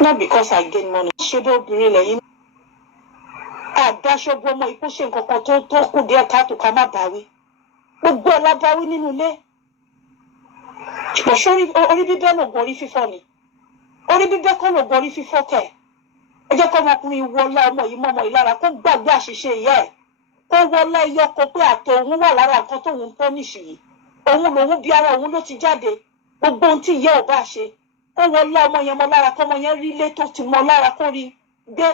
Not because I gain money. Ṣé bí obìnrin lẹ́yìn àdáṣọ gbọmọ ikú ṣe nǹkan kan tó kù díẹ̀ káàtó ká má báwí. Gbogbo ẹ̀ la báwí nínú ilé. Ṣùgbọ́n orí bíbẹ́ lògùn orí fífọ́ ni. Orí bíbẹ́ kọ́ lògùn orí fífọ́ kẹ̀. Ẹ jẹ́ kọ́ ọmọkùnrin wọlá ọmọ yìí mọ́mọ́ yìí lára kó gbàgbé àṣìṣe ìyá ẹ̀. Kó wọlá iyọkọ pé àtọ̀ òun wà lára nǹkan tóun ń tọ́ nìṣì yìí. Òun lòun bí ara òun ló ti jáde. Gbogbo ohun tí ìyá ò bá ṣe. Kó wọlá ọmọ yẹn mọ́ lára kọ́ ọmọ yẹn rí ilé tó ti mọ́ lára kó rí gbé.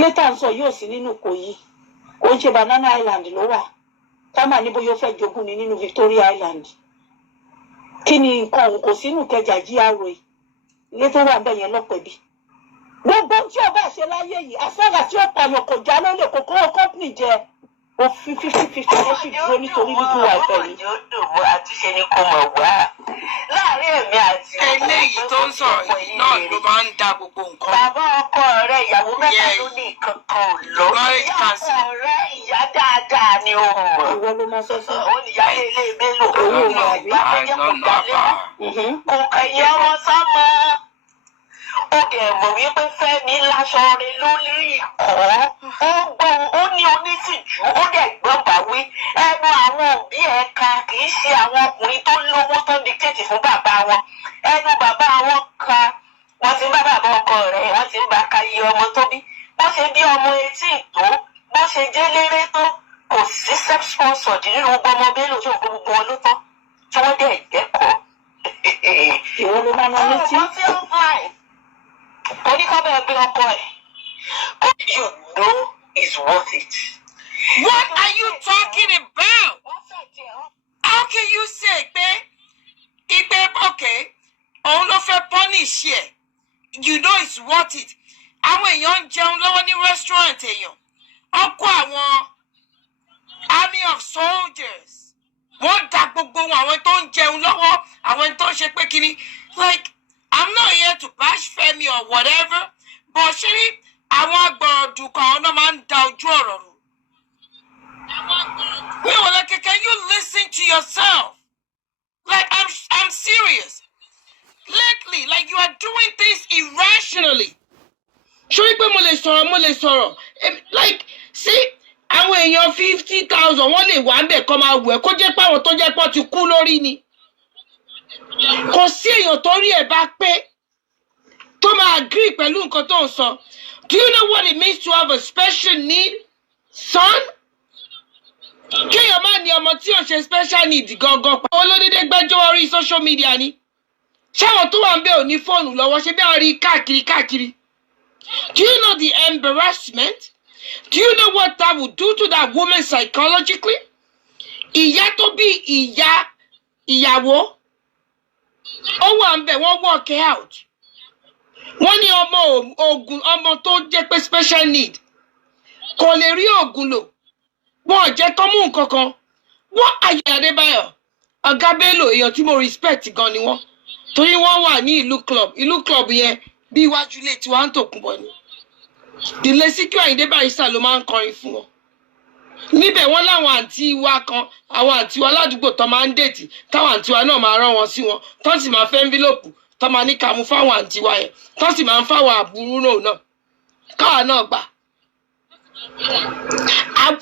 Létà ń sọ yóò sí nínú Ìkòyí. Ó ń ṣe Banana Island ló wà. Ká máa ní bóyá ó fẹ́ jogún ni nínú Victoria Island. Kí ni nǹkan òun kò sínú Ìkẹjà GRA. Ilé tó wà bẹ́ẹ̀ yẹn lọ́pẹ̀bí. Gbogbo tí ọba ṣe láyé yìí afárá tí ó pààyàn kò já lólè kòkòrò company jẹ òfin 50-50 ó sì dúró nítorí nínú àìpẹ́ yìí. Yóò dùn mọ́ àtúnṣe ní kò mọ̀ wá. Láàárín èmi àti eléyìí tó ń sọ̀rọ̀ yìí náà ló máa ń da gbogbo nǹkan. Bàbá ọkọ rẹ̀ ìyàwó mẹ́ta ló ní nǹkan kan lọ. Ìyá ọkọ rẹ̀ ìyá dáadáa ni ó mọ̀. Ìwọ ló máa sọ fún. Ó ní ìyá ilé mélòó. Owó ìwà àbí. Bàbá jẹ́ kó gbalẹ̀. Kò kẹ̀yẹ́ wọn sọ́mọ. Ó dẹ̀ mọ̀ wípé Fẹ́mi láṣọ rẹ̀ lórí ìkọ́. Ó gbọ́n ó ní onítìjú ó dẹ̀ gbọ́n báwí. Ẹnu àwọn òbí ẹ̀ka kì í ṣe àwọn ọkùnrin tó lówó tó ń dictate fún bàbá wọn. Ẹnu bàbá wọn ka wọ́n ti ń bá bàbá ọkọ rẹ̀ wọ́n ti ń bá ka iye ọmọ tó bí. Bó ṣe bí ọmọ etí ìtó bó ṣe jẹ́ léré tó kò sí sex sponsor nínú ọmọ Bello tí òkú gbogbo wọn ló tán tí wọ́n dẹ̀ dẹ́kọ̀ọ́. Ìwọ ló máa ná létí. Oníkọ́bẹ̀ ẹgbẹ́ ọkọ ẹ̀. You know is worth it. What are you talking about? How can you say pé okay, òun ló fẹ́ punish ẹ̀? You know it's worth it. Àwọn èèyàn ń jẹun lọ́wọ́ ní restaurant èèyàn. Wọ́n kó àwọn army of soldiers. Wọ́n da gbogbo àwọn tó ń jẹun lọ́wọ́, àwọn tó ń ṣe pé kíní. Like, I'm not here to bash Femi or whatever, but ṣé àwọn agbọ̀rọ̀dù kan ọ̀nà máa ń da ojú ọ̀rọ̀ rú. Mi ò lè can you listen to yourself? Like, I'm serious. Lately, like you are doing things irrationally. Ṣé wípé mo lè sọ̀rọ̀? Like, see, àwọn èèyàn 50,000 wọ́n lè wà ń bẹ̀ kọ́ máa wẹ̀ kó jẹ́ pé àwọn tó jẹ́ pé ti kú lórí ni. Kò sí èèyàn tó rí ẹ̀ bá pé tó máa agree pẹ̀lú nǹkan tó ń sọ. Do you know what it means to have a special need son? Kéèyàn máa ní ọmọ tí ò ṣe special need gangan pa. Olódédé gbẹ́jọ́ orí social media ni. Ṣáwọn tó wà ń bẹ̀ ò ní fóònù lọ́wọ́ ṣe bí àwọn rí káàkiri. Do you know the embarrassment? Do you know what that would do to that woman psychologically? Ìyá tó bí ìyàwó. Ó wà ń bẹ̀ wọ́n work out. Wọ́n ní ọmọ tó jẹ́ pé special need kò lè rí oògùn lò. Wọ́n jẹ́ kọ́ mú nǹkan kan. Wọ́n Ayọ̀ Adébáyọ̀ Ọ̀gá Bello èèyàn tí mo respect gan ni wọ́n. Torí wọ́n wà ní ìlú club yẹn bí iwájú ilé tí wọ́n ń Tòkunbọ̀ ni. Ìlé Síkírù Àyìndé Barrister ló máa ń kọrin fún wọn. Níbẹ̀ wọ́n láwọn àǹtí wa kan àwọn àǹtí wa ládùúgbò tó máa ń dètì táwọn àǹtí wa náà máa rán wọn sí wọn tó sì máa fẹ́ envelope tó máa ní ká mú fáwọn àǹtí wa yẹn tó sì máa ń fáwọn àbúrò náà káwa náà gbà.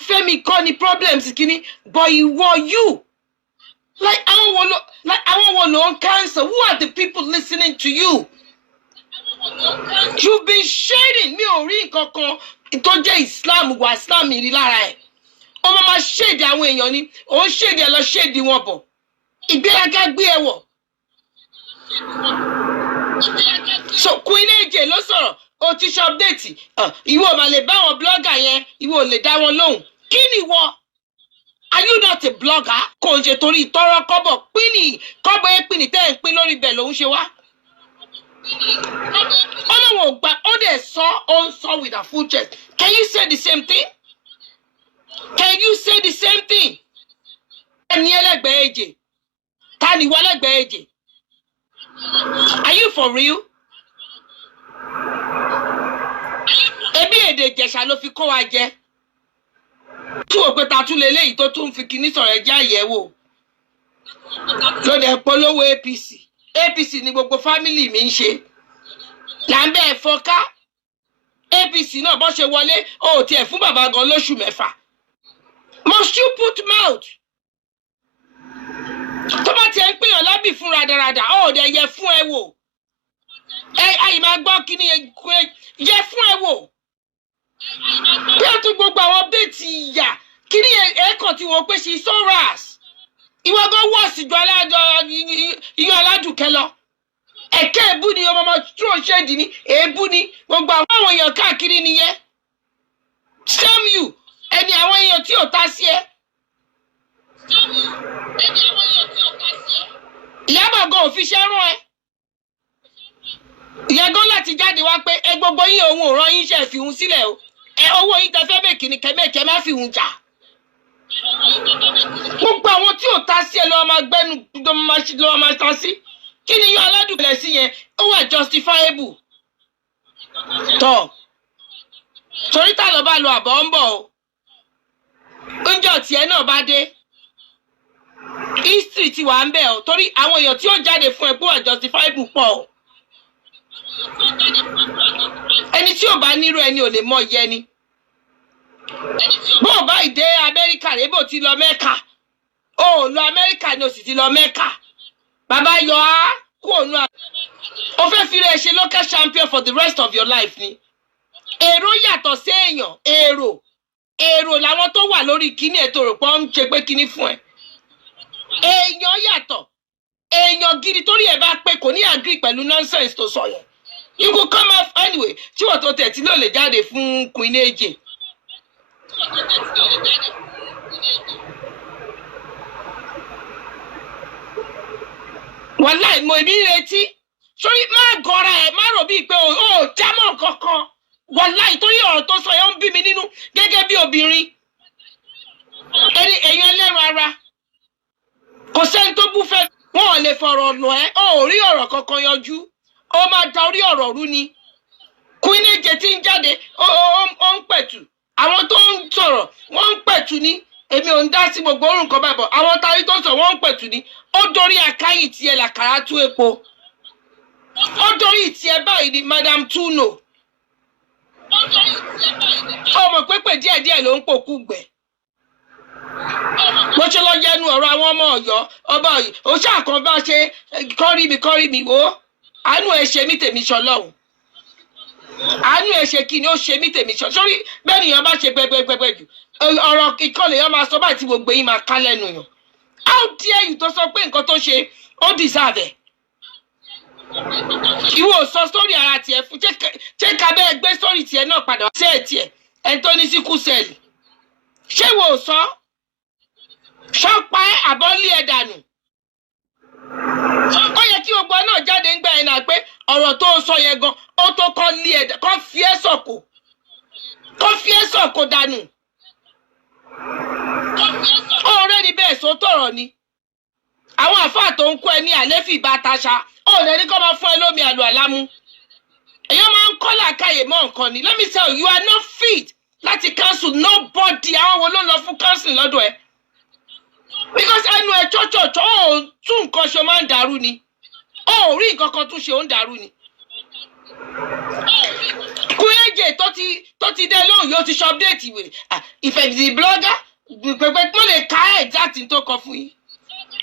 Fẹ́mi kọ́ ni problems kìíní but you like àwọn wo ló ń cancel? Who are the people listening to you? You've been shading mi ò rí nǹkan kan tó jẹ́ Islam rí lára ẹ̀. Ó máa ṣèdè àwọn èèyàn ni ó ń ṣèdè lọ ṣèdè wọn bọ̀. Ìgbéraga gbé ẹ wọ̀. So Queen AJ ló sọ̀rọ̀ ó ti ṣe update. Ìwọ ò máa lè bá àwọn blogger yẹn ìwọ ò lè dá wọn lóhùn. Kí ni wọ? Are you not a blogger? Kò ń ṣe torí tọrọ kọ́bọ̀ pínì kọ́bọ̀ épìnì tẹ́ ń pín lórí bẹ̀ lòún ṣe wá. Ọlọ́run ò gbà ó dẹ̀ ó ń sọ with a full chest. Can you say the same thing? Can you say the same thing? Ẹni ẹlẹ́gbẹ̀ẹ́ èjè. Ta ni wọ́n lẹ́gbẹ̀ẹ́ èjè? Are you for real? Ebi èdè Ìjẹ̀ṣà ló fi kó wa jẹ. Tí wò pé ta tún leléyìí tó tún fi kíní sọ̀rọ̀ ẹja àyẹ̀wò. Ló dẹ̀ polówó APC. APC ni gbogbo fámìlì mi ń ṣe. là ń bẹ́ẹ̀ fọ́ká APC náà bọ́ ṣe wọlé ó tiẹ̀ fún bàbá gan lóṣù 6. Must you put mouth? Tó bá tiẹ̀ ń pèèyàn lábì fún radarada ó dẹ̀ yẹ fún ẹ wò. Àyè máa gbọ́ kíní yẹ fún ẹ wò. Bí ó tún gbogbo àwọn bẹ́ẹ̀tì ìyà kíní ẹ̀ẹ́kàn tí wọ́n pè sí soras. Ìwọ gan wọ́ọ̀sì ju iyán aládùnkẹ́ lọ. Ẹ̀kẹ́ èébú ni ọmọ tó ṣèdí ni èébú ni gbogbo àwọn èèyàn káàkiri nìyẹn. Shame you ẹni àwọn èèyàn tí ò ta sí ẹ. Ìyábọ̀ gan ò fi ṣẹ́ rán ẹ. Ìyẹn gan láti jáde wá pé ẹ gbogbo yín òun ò rán yín ṣe fi hun sílẹ̀ o. Ẹ owó yín tẹ fẹ́ mèkì ni kẹ́mẹ́kẹ́ má fi hun jà. Gbogbo àwọn tí ò ta sí ẹ lọ́wọ́ máa gbẹ́nu lọ́wọ́ máa ta sí. Kí ni yóò aládùúgbò sí yẹn ó wà justifiable. Tọ́ torí tá ló bá lo àbọ̀ ń bọ̀ o. Oúnjẹ tiẹ̀ náà bá dé. History ti wà ń bẹ̀ o torí àwọn èèyàn tí ó jáde fún ẹ pé wà justifiable pọ̀ o. Ẹni tí ò bá nírú ẹni ò lè mọ iye ni. Bó o bá ìdé Amẹ́ríkà rẹ̀ bó ti lọ Mẹ́kà. O ò lọ Amẹ́ríkà ni o sì ti lọ Mẹ́kà. Bàbá yọ á kú òun náà. O fẹ́ fi rẹ̀ ṣe local champion for the rest of your life ni. Èrò yàtọ̀ sí èèyàn. Èrò làwọn tó wà lórí kíní ètò rò pọ̀ ń ṣe pé kíní fún ẹ. Èèyàn yàtọ̀. Èèyàn gidi torí ẹ bá pé kò ní agree pẹ̀lú nonsense tó sọ yẹn. You could come off anyway. Tí wọ́n tó tẹ̀tí ló lè jáde fún Queen AJ. Wàláì mo ìbí retí. Sórí má gọra ẹ̀ má rò bíi pé o jámọ́ kankan. Wàláì torí ọ̀rọ̀ tó sọ yẹn ń bí mi nínú gẹ́gẹ́ bí obìnrin. Èèyàn ẹlẹ́ran ara. Kò sẹ́ni tó bú fẹ́. Wọ́n ò lè fọ̀rọ̀ lọ ẹ́. O ò rí ọ̀rọ̀ kankan yanjú. Ó máa da orí ọ̀rọ̀ rú ni. Queen AJ tí ń jáde ó ń pẹ̀tù. Àwọn tó ń sọ̀rọ̀ wọ́n ń pẹ̀tù ni. Èmi ò ń dá sí gbogbo orun kan báyìí bọ̀. Àwọn táyé tó sọ wọ́n ń pẹ̀tù ni. Ó dorí àkáyìn tiẹ̀ làkàrà tú epo. Ó dorí tiẹ̀ báyìí ni Madam Tuno. Ọmọ pépè díẹ̀díẹ̀ ló ń pòkú gbẹ̀. Mo ṣe lọ yẹnu ọ̀rọ̀ àwọn ọmọ Ọ̀yọ́ ọba yìí. Ó ṣàkàn bá ṣe kọ́rí mi wò. Àánú ẹ ṣe mí tèmi ṣọlọ́hun. Àánú ẹ ṣe kí ni ó ṣe mí tèmi ṣọ. Sórí bẹ́ẹ̀ nìyẹn bá ṣe gbẹgbẹgbẹ jù. Ọ̀rọ̀ ìkọlẹ̀ yẹn máa sọ báyìí tí gbogbo yín máa ká lẹ́nu yàn. How dare you tó sọ pé nǹkan tó ṣe ó deserve ẹ̀. Ìwọ sọ sórí ara tiẹ̀ fún ṣé ká bẹ́ẹ̀ gbé sórí tiẹ̀ náà padà wá sí ẹ̀ tiẹ̀ ẹ̀ tó ní síkú sẹ́ẹ̀lì. Ṣé ìwọ sọ? Ṣọ́pa ẹ̀ àbọ̀ lé ẹ̀ dànù. Ó yẹ kí gbogbo náà jáde ń gbà ẹ̀ náà pé ọ̀rọ̀ tó sọ yẹn gan ó tó kọ́ lé ẹ̀ kọ́ fi ẹ́ sọ̀kò. Kọ́ fi ẹ́ sọ̀kò dànù. Ọ̀rẹ́ ni bẹ́ẹ̀ sọ tọ̀rọ̀ ni. Àwọn àfáà tó ń kọ́ ẹ ní àléfì bá taṣa. Ọ̀rẹ́ ní kọ́ máa fún ẹ lómi àlù àlámú. Èèyàn máa ń kọ́ làákàyè mọ́ nǹkan ni. Let me tell you, you are not fit láti cancel nobody. Àwọn wo ló ń lọ fún counseling lọ́dọ̀ ẹ? Because ẹnu ẹ chọ́chọ̀chọ́ ò tún nǹkan ṣe máa ń dàrú ni. Ó rí nǹkan kan tún ṣe ó ń dàrú ni. Queen AJ tó ti dé lóhùn yóò ti ṣe update ìwé. Ìfẹ́ the blogger pẹ̀pẹ̀ tó lè ká exact tó kọ fún yín.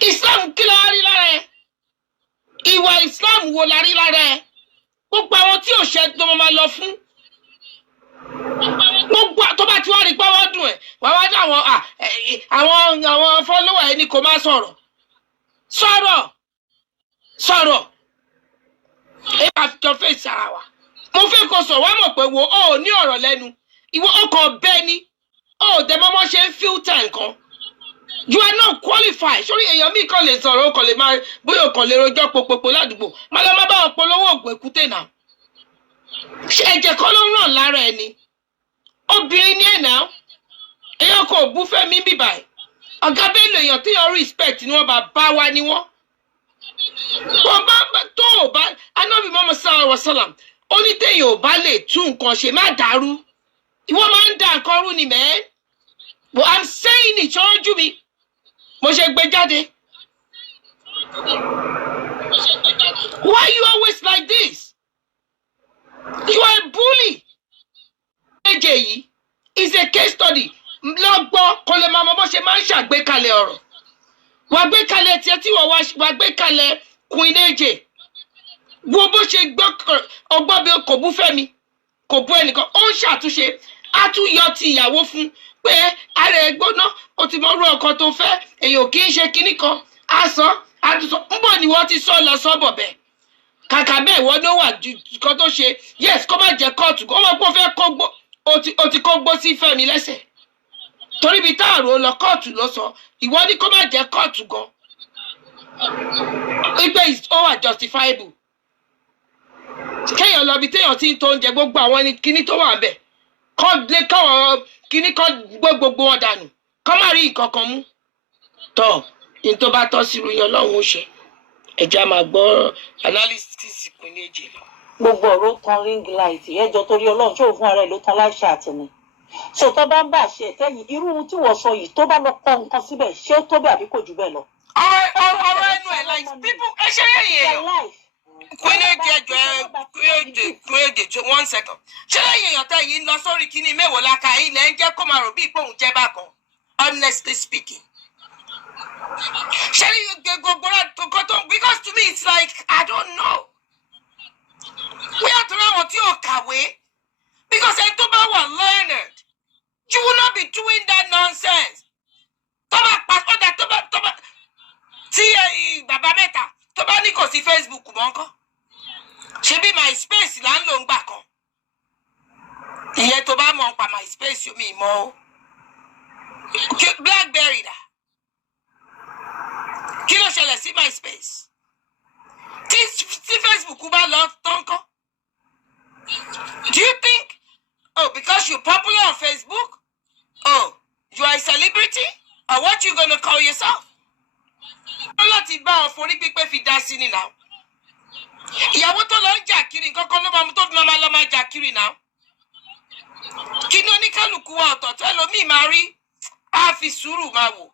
Islam kí ló rí lára ẹ? Ìwà Islam wo la rí lára ẹ? Gbogbo àwọn tí ò ṣe tó máa lọ fún. Gbogbo tó bá ti wá rí pé wọ́n dùn ẹ̀ wá wá dá àwọn follower ẹni kò máa sọ̀rọ̀. Sọ̀rọ̀. Ẹ bá fi jọ fèsì ara wa. Mo fẹ́ kó sọ wá mọ̀ pé wo ó ní ọ̀rọ̀ lẹ́nu. Ìwọ ọkọ̀ bẹ́ẹ̀ ni. Ó dẹ̀ mọ́mọ́ ṣe ń filter nǹkan. You are not qualified. Sórí èèyàn mi kàn lè sọ̀rọ̀ ó kàn lè máa bóyá ó kàn lè rojọ́ popopo ládùúgbò. Má lọ má bá wọn polówó ògùn èkúté náà. Ṣé ẹ̀jẹ̀ kọ́ ló ń ràn lára ẹni? Obìnrin ní ẹ̀ náà. Èèyàn kò bú Fẹ́mi bíbà ẹ̀. Ọ̀gá Bello èèyàn tí yọ respect ni wọ́n bá wá ní wọ́n. Wọ́n bá tó ò bá Ànábì Muhammad sallallahu alaihi wasallam. Ó ní téèyàn ò bá lè tún nǹkan ṣe má dàrú. Ìwọ máa ń da nǹkan rú ni mẹ́ẹ́. But I'm saying it ṣọ́jú mi. Mo ṣe gbé jáde. Why you always like this? yìí is a case study lọ́gbọ́ kò lè máa mọ bó ṣe máa ń ṣàgbékalẹ̀ ọ̀rọ̀ wà gbé kalẹ̀ tiẹ̀ tí wà gbé kalẹ̀ Queen AJ wo bó ṣe gbọ́ ọgbọ́n bí kò bú Fẹ́mi kò bú ẹnìkan ó ń ṣàtúnṣe á tún yọ ti ìyàwó fún pé ara ẹ̀ gbóná ó ti mọ orú ọkọ tó fẹ́ èèyàn kì í ṣe kinní kan á sọ àtúnṣọ ń bọ̀ ni wọ́n ti sọ lọ sọ́bọ̀ bẹ́ẹ̀ kàkà bẹ́ẹ̀ wọ́n ló wà ju kan tó ṣe yes kó má jẹ́ kóòtù ó mọ̀ pé ó fẹ́ kó gbó ó ti kó gbó sí Fẹ́mi lẹ́sẹ̀ torí bí táàrò lọ kóòtù ló sọ ìwọ ní kó má jẹ́ kóòtù gan wípé ó wà justifiable kéèyàn lọ bí téèyàn ti ń tó oúnjẹ gbogbo àwọn ẹni kíní tó wà bẹ́ẹ̀ kọ́ lé káwọn kíní kọ́ gbogbo wọn dànù kọ́ má rí nǹkan kan mú tọ́ ní tó bá tọ́ sí ìròyìn Ọlọ́run ó ṣe ẹja máa gbọ́ analysis Queen AJ lọ. gbogbo ọ̀rọ̀ kan ring light ẹjọ́ torí Ọlọ́run tí òun fún ara ẹ̀ ló tán láìṣe àtìní so tó bá ń bà ṣe ẹ̀tẹ́yìn irú ohun tí wọ́n sọ yìí tó bá lọ kọ́ nǹkan síbẹ̀ ṣé ó tó bẹ́ẹ̀ àbí kò jù bẹ́ẹ̀ lọ. ọ̀rọ̀ ẹnu ẹ̀ like people ẹ ṣe é yẹ Queen AJ Queen AJ 1 second ṣé lẹ́yìn èèyàn tẹ́ yìí ń lọ sórí kíní mẹ́wàá láka yìí lẹ́ ń jẹ́ kó máa rò bí ìpòhùn jẹ́ bákan honestly speaking. ṣé gbogbo rẹ̀ tó because to me it's like I don't know. We have to know what you kàwé because ẹni tó bá wà learned you will not be doing that nonsense. tó bá pàṣọdà tó bá tí bàbá mẹ́ta tó bá ní kò sí Facebook mọ́ nǹkan ṣebí MySpace là ń lò ń gbà kan ìyẹn tó bá mọ̀ ń pa MySpace omi ìmọ̀ o BlackBerry dà kí ló ṣẹlẹ̀ sí MySpace tí Facebook bá lọ tán kọ́. Do you think, oh, because you're popular on Facebook, oh, you are a celebrity? Or what you gonna call yourself? Láti bá ọ forí pípé fi dá sí ni náà. Ìyàwó tó lọ ń jà kiri nǹkan kan ló máa mú tó fi máa lọ máa jà kiri náà. Kí ni oníkálukú wa ọ̀tọ̀ọ̀tọ̀ ẹlòmíì máa rí á fi sùúrù máa wò.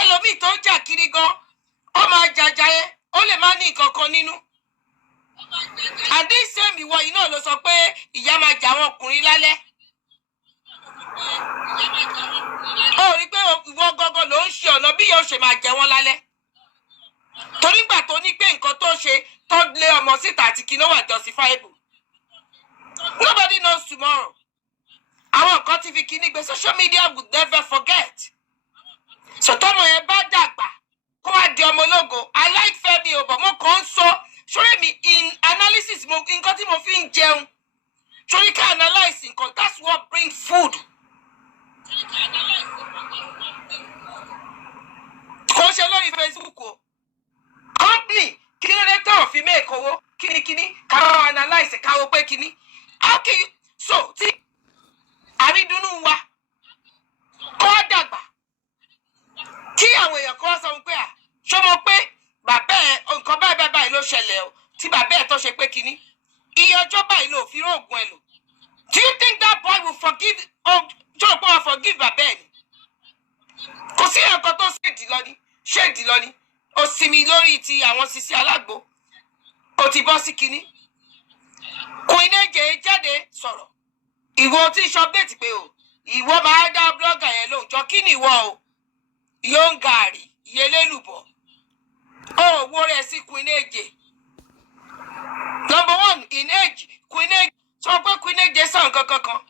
Ẹlòmíì tó ń jà kiri gan, ó máa jàjà yẹn, ó lè má ní nǹkan kan nínú. Àdéhìsẹ́mi ìwọ yìí náà ló sọ pé ìyá máa jà àwọn ọkùnrin lálẹ́. Ó rí pé ìwọ gọ́gọ́ ló ń ṣe ọ̀nà bí yóò ṣe máa jẹ wọ́n lálẹ́. Torí gbà tó ní pé nǹkan tó ṣe tó lé ọmọ síta àti kí ló wà justifiable. Nobody knows tomorrow. Àwọn nǹkan ti fi kíní gbé social media would never forget. Sọ̀tọ́mọ yẹn bá dàgbà kó wá di ọmọ ológo. I like Fẹ́mi o, but mo kàn ń sọ. Sorry me in analysis nǹkan tí mo fi ń jẹun sorry ká analyse nǹkan that's what bring food. Kò ṣe lórí Facebook o company kí ló dé tán fi make owó kíníkíní káwọn analyse káwọn pé kíní how can you so tí àrídùnnú wa kọ́ dàgbà tí àwọn èèyàn kan sọ pé à ṣó mọ̀ pé bàbá ẹ nǹkan báyìí ló ṣẹlẹ̀ o tí bàbá ẹ tó ṣe pé kínní iye ọjọ́ báyìí ló fi róògùn ẹ lò do you think that boy will forgive jọ pé wọn forgive bàbá ẹ ni kò sí nǹkan tó ṣèdí lọ ni ó sinmi lórí ti àwọn sisi alágbo ó ti bọ́ sí kínní Queen AJ jáde sọ̀rọ̀ ìwọ tí ṣe update pé o ìwọ máa dá blogger yẹn lóòjọ́ kí ni ìwọ o yóò ń gàrí ìyẹlélùbọ̀. Oh, what I see Queen AJ. Number 1 in age, Queen AJ. So pé Queen AJ sàn kankan.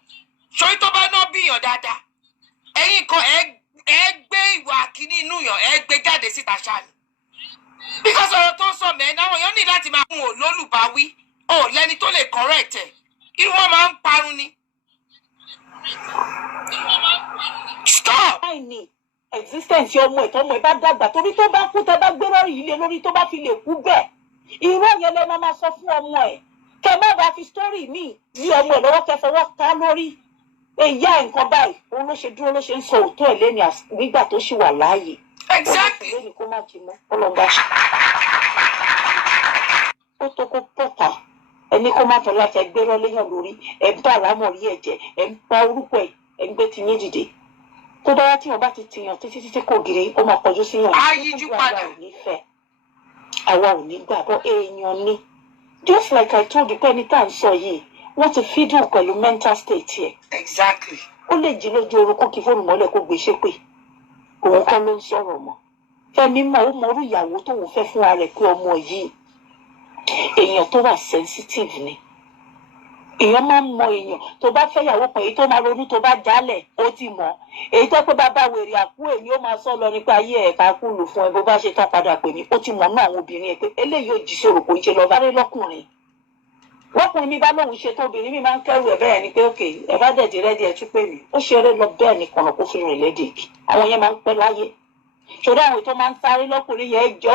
So ito bá no bí yàn dáadáa. Ẹ̀yin kan ẹ gbé ìwà kíní inú yàn ẹ gbé jáde síta ṣá ni. Because ọ̀rọ̀ tó sọ mẹ́ náà yàn ní láti máa mú olólùbáwí. Oh, lẹ́ni tó lè correct ẹ̀. Irú wọn máa ń parun ni. Stop. Existence ọmọ ẹ̀ tọ́mọ ẹ̀ bá dàgbà torí tó bá kú tẹ́ bá gbé lórí ilé lórí tó bá fi lè kú bẹ́ẹ̀ irú yẹn lẹ máa sọ fún ọmọ ẹ̀ kẹ́ má bàa fi story míì ní ọmọ ẹ̀ lọ́wọ́ kẹ́ fọwọ́ ká lórí ìyá ẹ̀ nǹkan báyìí òun ló ṣe dúró ló ṣe ń sọ òótọ́ ẹ̀ lẹ́ni nígbà tó ṣì wà láàyè. Exactly. Lẹ́ni kó má jí mọ́ ọlọ́gbà ṣe. Ó tó kó pọ̀tà ẹni kó má tọ́lá tẹ gbé rọ́léyàn lórí ẹ̀ ń bá àlámọ̀rí ẹ̀ jẹ́ ẹ̀ ń pa orúkọ ẹ̀ ń gbé tiyín dìde. Tó dára tí wọn bá ti tìyàn títí kò gírí ó máa kọjú sí yàn. Ayíjú padà. Àwa ò ní gbà bọ́ èèyàn ni. Just like I told you pé ẹni tá à ń sọ yìí wọ́n ti fídíò pẹ̀lú mental state yẹ. Exactly. Ó lè jí lójú orun kó kí fóònù mọ́lẹ̀ kó gbé ṣépè. Òun kọ́ ló ń sọ̀rọ̀ mọ́. Fẹ́mi mọ̀ ó mọ orú ìyàwó tóun fẹ́ fúnra rẹ̀ pé ọmọ yìí èèyàn tó wà sensitive ni. Èèyàn máa ń mọ èèyàn tó bá fẹ́ ìyàwó kan èyí tó máa ronú tó bá jálẹ̀ ó ti mọ̀. Èyí tó pé bàbá wèrè àkú èmi ó máa sọ lọ nípa ayé ẹ̀ka kúlù fún ẹ bó bá ṣe tán padà pè mí ó ti mọ̀ náà àwọn obìnrin ẹ̀ pé eléyìí ò jí sòrò kò ń ṣe lọ bá rí lọ́kùnrin. Lọ́kùnrin mi bá lóun ṣe tó obìnrin mi máa ń kẹ́rù ẹ̀ bẹ́ẹ̀ ni pé òkè ẹ̀ bá dẹ̀ di rẹ́dí ẹ̀ tún pè mí. Ó ṣeré lọ bẹ́ẹ̀ ni kànáà kó fi rìn lédè. Àwọn yẹn máa ń pẹ́ láyé. Ṣòro àwọn tó máa ń sáré lọ́kùnrin yẹn jọ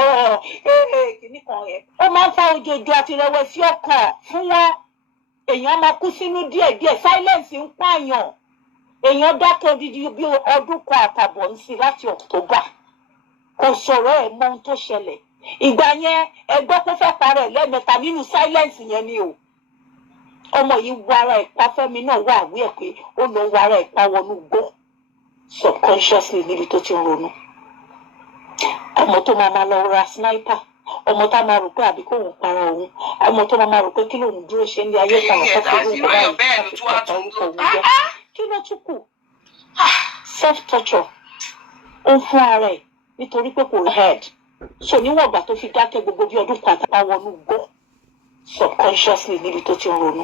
kìíní kan yẹn. Ó máa ń fa ojoojúmọ́ àti rẹ̀wẹ̀sì ọkàn fún wọn. Èèyàn máa kú sínú díẹ̀díẹ̀ silence ń pààyàn. Èèyàn dákẹ́ odidi bí ọdún kan àtàbọ̀ ń sí láti October. Kò sọ̀rọ̀ ẹ̀ mọ ohun tó ṣẹlẹ̀. Ìgbà yẹn ẹgbẹ́ tó fẹ́ parẹ́ lẹ́ẹ̀mẹ́ta nínú silence yẹn ni o. Ọmọ yìí wàrà ẹ̀pá Fẹ́mi náà wà wí ẹ̀ pé ó lọ wàrà ẹ̀pá wọnú gbó subconsciously níbi tó ti ń ronú. Ọmọ tó máa lọ ra sniper. Ọmọ tá máa rò pé àbí kóun para òun. Ọmọ tó máa rò pé kí lóun dúró ṣe ní ayé kan ọ̀pọ̀ fún òun báyìí. Kí ló tún kù? Self torture. Ó ń fún ara ẹ̀ nítorí pé kò head. So níwọ̀n ìgbà tó fi dákẹ́ gbogbo bí ọdún kan àtàwọn wọnú gbó subconsciously níbi tó ti ń ronú.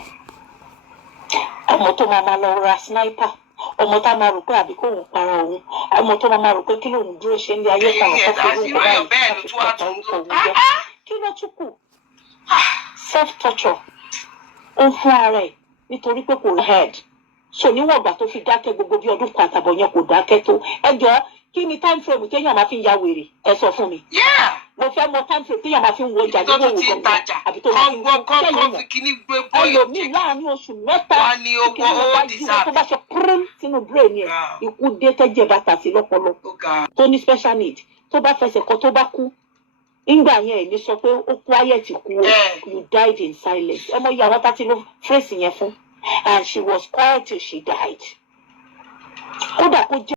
Ọmọ tó máa lọ ra sniper. Ọmọ tá máa rò pé àbí kóun para òun. Ọmọ tó máa rò pé kí lóun dúró ṣe ní ayé kan ọ̀pọ̀ fún òun báyìí. Kí ló tún kù? Self torture. Ó ń fún ara ẹ̀ nítorí pé kò head. So níwọ̀n ìgbà tó fi dákẹ́ gbogbo bí ọdún kan àtàbọ̀ yẹn kò dákẹ́ tó. Ẹ jọ̀ọ́ kí ni time frame téèyàn máa fi ń ya wèrè? Ẹ sọ fún mi. Mo fẹ́ mọ time frame téèyàn máa fi ń wo ọjà nínú òwò gbọ̀ngàn àbí tó máa fi ń wo ẹlòmíì láàárín oṣù mẹ́ta kí ni bá jí tó bá ṣe pírín sínú brain yẹn ikú dé tẹ́jẹ̀ bàtà sí lọ́pọ̀lọpọ̀ tó ní special need tó bá fẹsẹ̀ kọ tó bá kú. Ìgbà yẹn èmi sọ pé ó quiet kú o you died in silence. Ẹ mọ iye àwọn tá ti lo phrase yẹn fún and she was quiet till she died. Kódà kó jẹ́